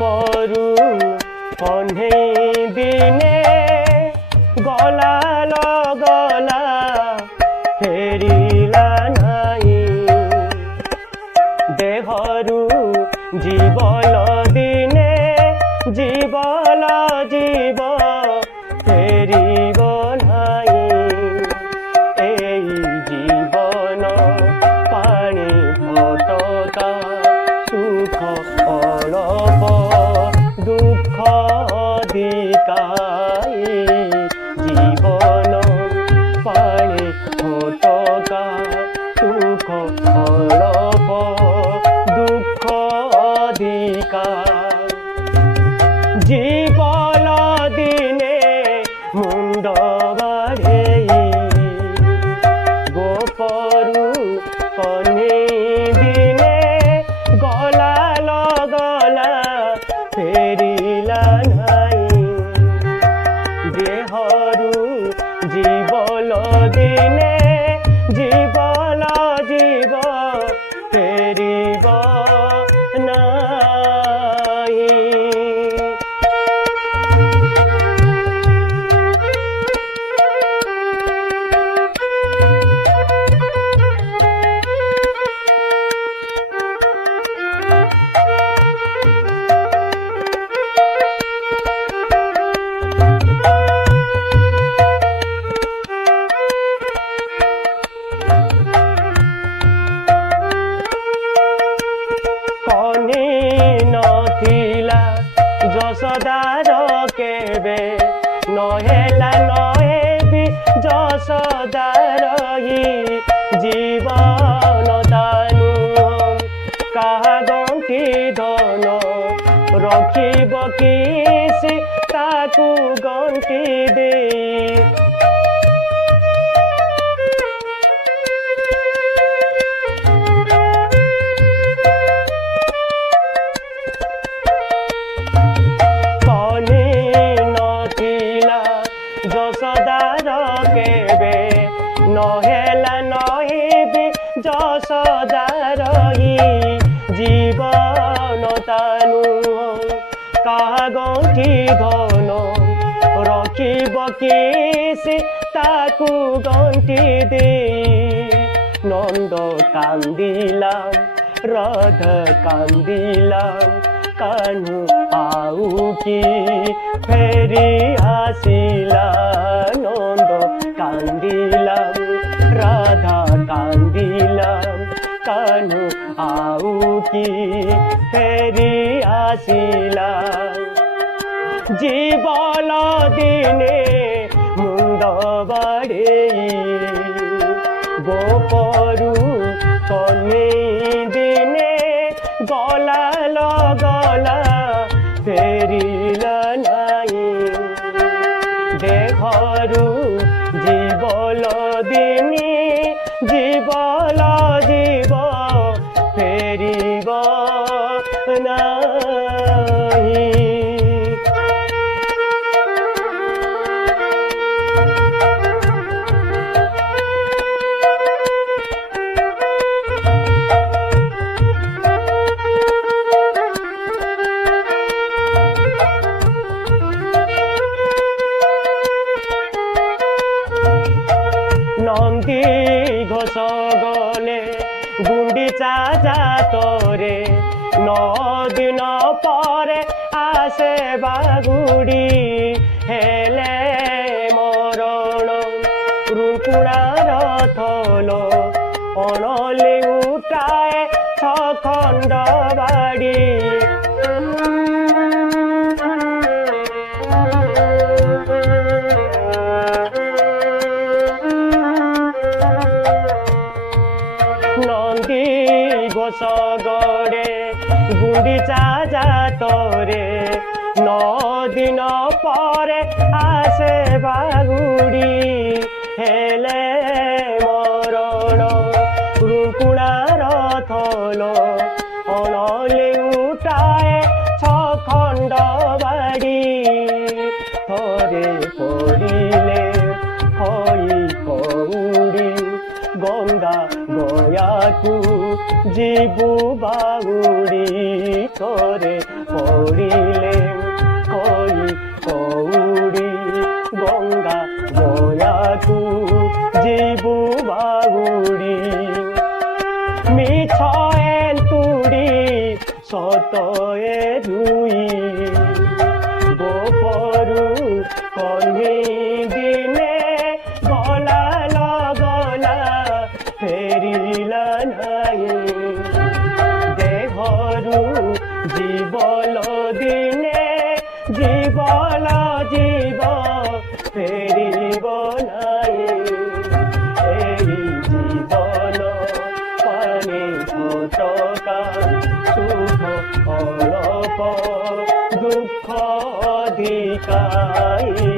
গোপরু কণ্ঢেই দিনে গলা লগলা ফেরিলা নাই দেহরু জীবল দিনে জীবল জীব ফেরিব নাই এই জীবন পানি ফটকা সুখ অলপ দুঃখ দিকাই জীবন পানি ফটকা সুখ অলপ দুঃখ দিকা জীবল দিনে মুন্ড বাড়েই গোপরু কনে দিনে গলা লগলা ফেরিলা নাই দেহরু জীবল দিনে জীবল জীব ফেরিব নাই কনি নথিলা যশোদার কেবে নহেলা নহেবি যশোদার জীবন দানু কাহা গন্তি ধন রখিব কিসি তাকু গন্তি দেই যশোদার কেবে নহেলা নহিবি যশোদার জীবন তানু কাহা গন্ঠি ধন রখিব কিসি তাকু গন্ঠি দেই নন্দ কান্দিলাম রাধা কান্দিলাম কানু আউ কি ফেরি আসিলা নন্দ কান্দিলাম রাধা কান্দিলাম কানু আউ কি ফেরি আসিলা জীবল দিনে মুন্ড বাড়েই গোপরু কনে দিনে গলা লগলা ফেরিলা নাই দেহরু জীবল দিনে জীবল জীব ফেরিব নাই নন্দী ঘোষ গলে গুন্ডিচা জাতরে 9 দিন পরে আসে বাগুড়ি হেলে মরণ রুকুণার থল অনলে উঠায় 6 খণ্ড বাড়ি নন্দী ঘোষ গড়ে গুন্ডিচা জাতরে 9 দিন পরে আসে বাগুড়ি হেলে মরণ রুকুণার থল অনলে উঠায় 6 খণ্ড বাড়ি থরে পড়িলে হই কৌড়ি গঙ্গা গয়াকু জীবু বাউড়ি করে পড়ি ଏ ଦୁଇ ଗୋପରୁ କହ୍ନି ଦିନେ ଗଲା ଲଗଲା ଫେରିଲା ନାହିଁ ଦେହରୁ ଜୀବଲ ଦିନେ ଜୀବଲ ଯିବ ଫେରିବ ନାହିଁ ଏହି ଜୀବନ ପାଣି ଫୋଟକା ସୁଖ ଅଳପ ଦୁଃଖ ଅଧିକାଇ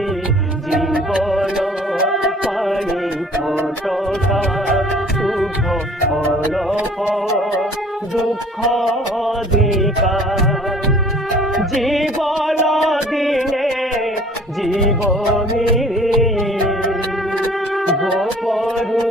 ଜୀବନ ପାଣି ଫୋଟକା ସୁଖ ଅଳପ দুঃখ অধিকা জীবন দিনে জীব মিলি গোপরু